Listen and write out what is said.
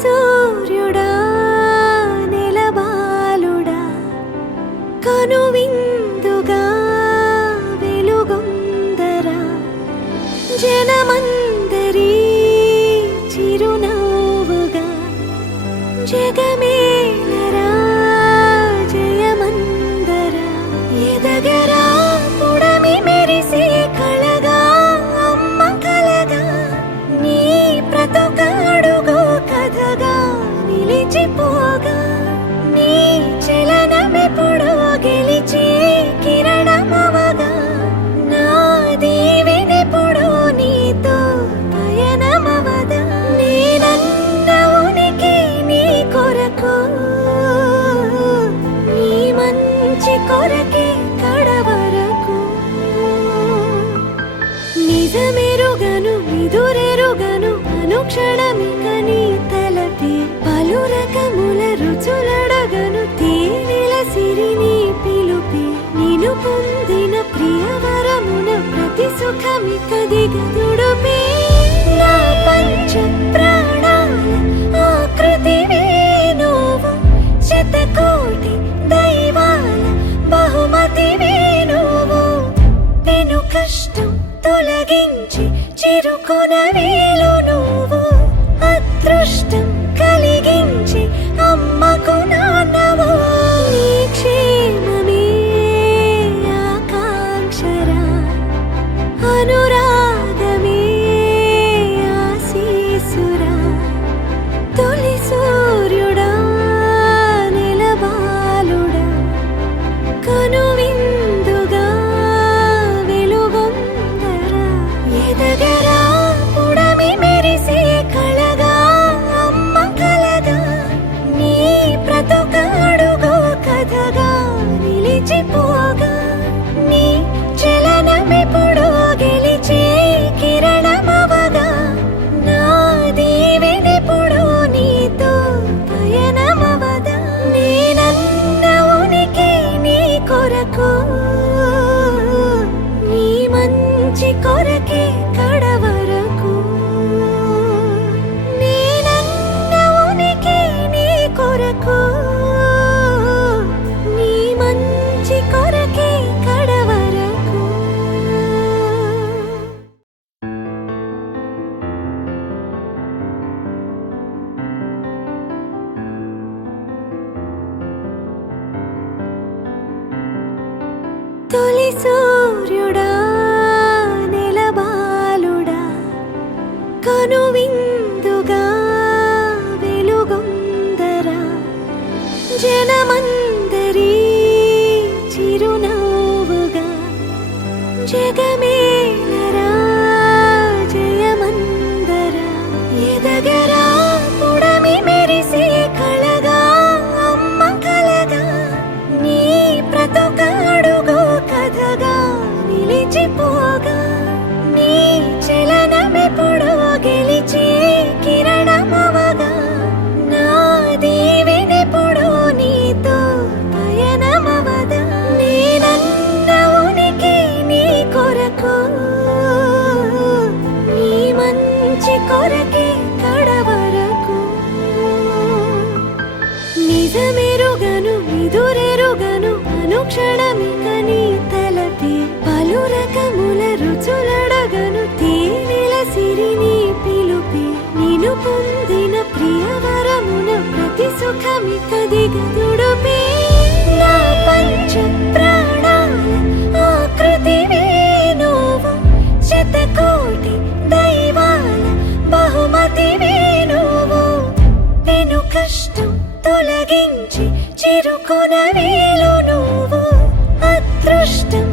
సూర్యుడా నెలబాలుడా కనువిందుగా వెలుగొందరా జనమందరి చిరునవ్వుగా జగమేలరా జయమందరా ఎదగరా పుడమి మెరిసే కళగా అమ్మ కలగా నీ ప్రతొకడుగో కథగా నిలిచిపోగా నీ చలనమెప్పుడు గెలిచే కిరణమవగా నా దీవెనెప్పుడు నీతో పయనమవదా నేనన్న ఉనికి నీ కొరకు నీ మంచి కొరకే కడవరకు నిజమెరుగను నిదురెరుగను అనుక్షణమిక నీ తలపి పలు రకముల రుచులడగను తేనెల సిరి నీ పిలుపి నిను పొందిన ప్రియవరమున ప్రతి సుఖమిక దిగదుడుపే నా పంచ ప్రాణాల ఆకృతివే నువ్వు శతకోటి దైవాల బహుమతివే నువ్వు పెను కష్టం తొలగించి చిరుకొనవేలు నువ్వు అదృష్టం కలిగించి అమ్మకు నాన్నవు నీ క్షేమమే ఆకాంక్షరా అనురాగమే ఆశీసురా తొలి సూర్యుడా నెలబాలుడా కనువిందుగా వెలుగొందరా ఎదగరా పుడమి మెరిసే కళగా అమ్మ కలగా నీ ప్రతొకడుగో కథగా నిలిచిపోగా నీ చలనమెప్పుడు గెలిచే కిరణమవగా నా దీవెనెప్పుడు నీతో పయనమవదా నేనన్న ఉనికి నీ కొరకు నీ మంచి కొరకే కడవరకు నేనన్న ఉనికి నీ కొరకు నీ మంచి కొరకే కడవరకు తొలి సూర్యుడా నెలబాలుడా కనువిందుగా వెలుగొందరా జనమందరి చిరునవ్వుగా జగమేలరా జయమందరా ఎదగరా పుడమి మెరిసే కళగా అమ్మ కలగా నీ ప్రతొకడుగో కథగా నిలిచిపోగా నీ చలనమెప్పుడు గెలిచే కిరణమవగా నా దీవెనెప్పుడు నీతో పయనమవదా నేనన్న ఉనికి నీ కొరకు నీ మంచి కొరకే కడవరకు నిజమెరుగను నిదురెరుగను అనుక్షణమిక నీ తలపి పలు రకముల రుచులడగను తేనెల సిరి నీ పిలుపి నిను పొందిన ప్రియవరమున ప్రతి సుఖమిక దిగదుడుపే నా పంచ ప్రాణాల ఆకృతివే నువ్వు శతకోటి దైవాల బహుమతివే నువ్వు పెను కష్టం తొలగించి చిరుకొనవేలు నువ్వు అదృష్టం